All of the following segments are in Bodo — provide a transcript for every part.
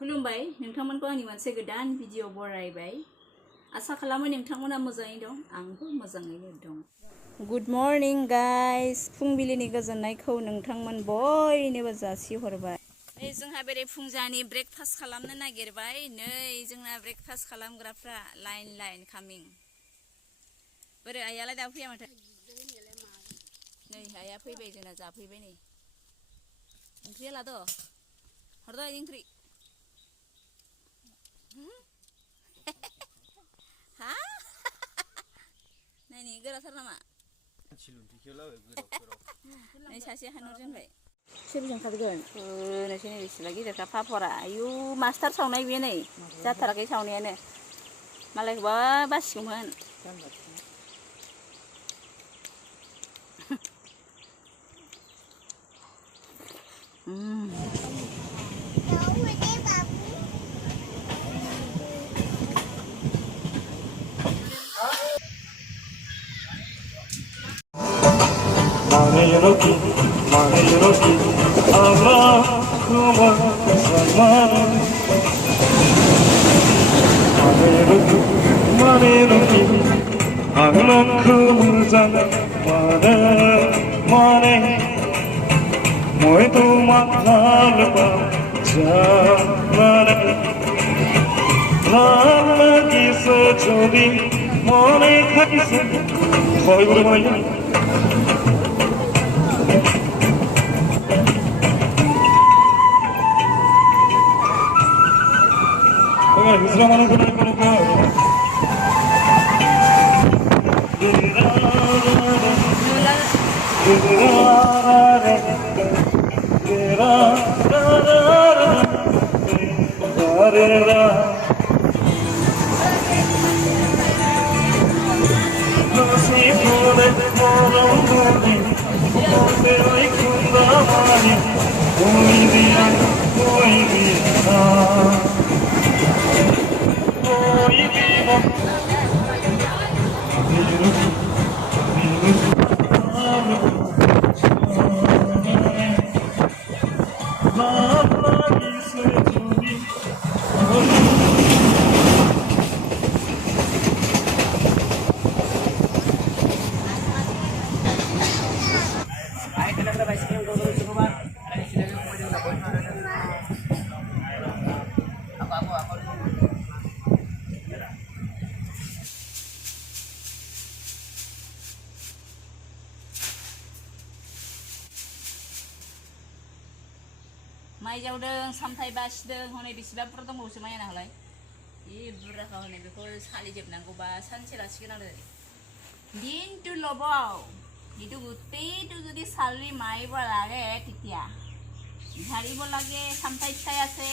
खुलुमबाय नोंथांमोनखौ आंनि मोनसे गोदान भिडिअ बरायबाय आसा खालामो नोंथांमोना मोजाङै दं आंबो मोजाङैनो दं गुड मर्निं गाइस फुंबिलिनि गोजोननायखौ नोंथांमोन बयनोबो जासिहरबाय नै जोंहा बेरे फुंजानि ब्रेकफास्ट खालामनो नागिरबाय नै जोंना ब्रेकफास्ट खालामग्राफ्रा लाइन लाइन कामिं बोरै आइयालाय दा फैया माथो नै आइया फैबाय जोंना जाफैबाय नै ओंख्रिया लाद' हरद' ओंख्रि हा नायनि गोराथार नामा नै सासे हानहर जोंबाय सोरजों खारगोन नोंसोरनि बेसेबा गिदिरखा पापरा आयु मास्टार सावनाय बे नै जाथाराखै सावनायानो मालायखौबा बासिगौमोन माइ जावदों सामथाइ बासिदों हनै बेसेबा बुरजा दंबावोसो माइया नालाय बे बुरजाखौ हनै बेखौ सालिजोबनांगौबा सानसे लासिगोन आरो दिनটো ল'ব এইটো গোটেইটো যদি চালি মাৰিব লাগে তেতিয়া ঝাৰিব লাগে সামথাই চাই আছে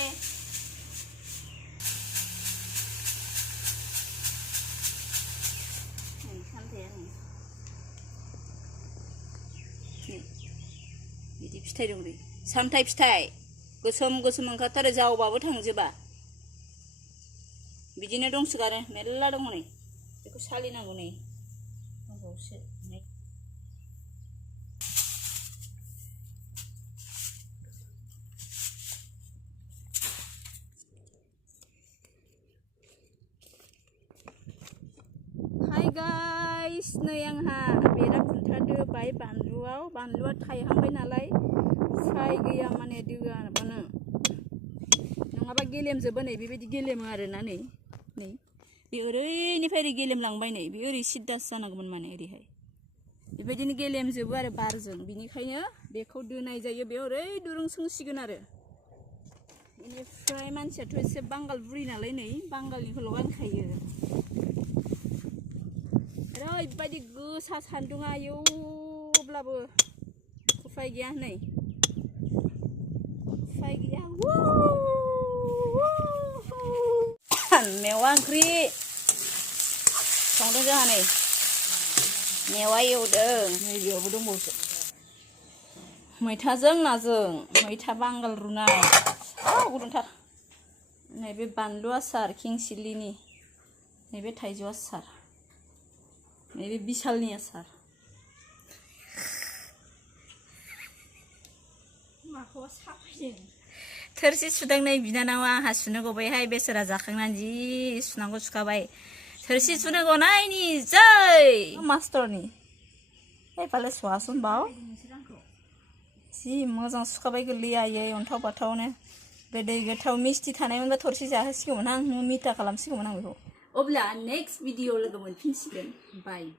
बिदि फिथाइ दं दै सामथाइ फिथाइ गोसोम गोसोम ओंखारथारो जावबाबो थांजोबा बिदिनो दंसोगारो मेरला दङ नै बेखौ सालिनांगौ नै दंबावोसो हाय गाइस नै आंहा बेरा खुन्थादो बाय बानलुआ थायहांबाय नालाय उफाय गैया माने दोआबानो नङाबा गेलेमजोबो नै बेबायदि गेलेमो आरोना नै बे ओरैनिफ्राय ओरै गेलेमलांबाय नै बे ओरै सिद्दासो जानांगौमोन माने ओरैहाय बेबायदिनो गेलेमजोबो आरो बारजों बिनिखायनो बेखौ दोनाय जायो बेयाव ओरै दुरुं सोंसिगोन आरो बेनिफ्राय मानसियाथ' एसे बांगाल बुरि नालाय नै बांगालनिखौल' गानखायो ओरैबायदि गोसा सान्दुङा आयौ अब्लाबो उफाय गैया नै उफाय गैया मेवा ओंख्रि संदों जोंहा नै मेवा एवदों नैबेयावबो दंबावोसो मैथाजों नाजों मैथा बांगाल रुनाय गुदुंथार नैबे बानलु आसार किंसिलिनि नैबे थाइजौ आसार नैबे बिशालनि आसार माखौबा साफायदों थोरसि सुदांनाय बिनानावा आंहा सुनो गबायहाय बेसरा जाखांनानै जि सुनांगौ सुखाबाय थोरसि सुनो गनायनि जै मास्टरनि एफाले सुवासुन बाव जि मोजां सुखाबाय गोरलैयायै अन्थाव बाथावनो गोदै गोथाव मिस्टि थानायमोनबा थोरसि जाहोसिगौमोन आं मिथा खालामसिगौमोन आं बेखौ अब्ला नेक्स्ट भिडिअ लोगो मोनफिनसिगोन बाय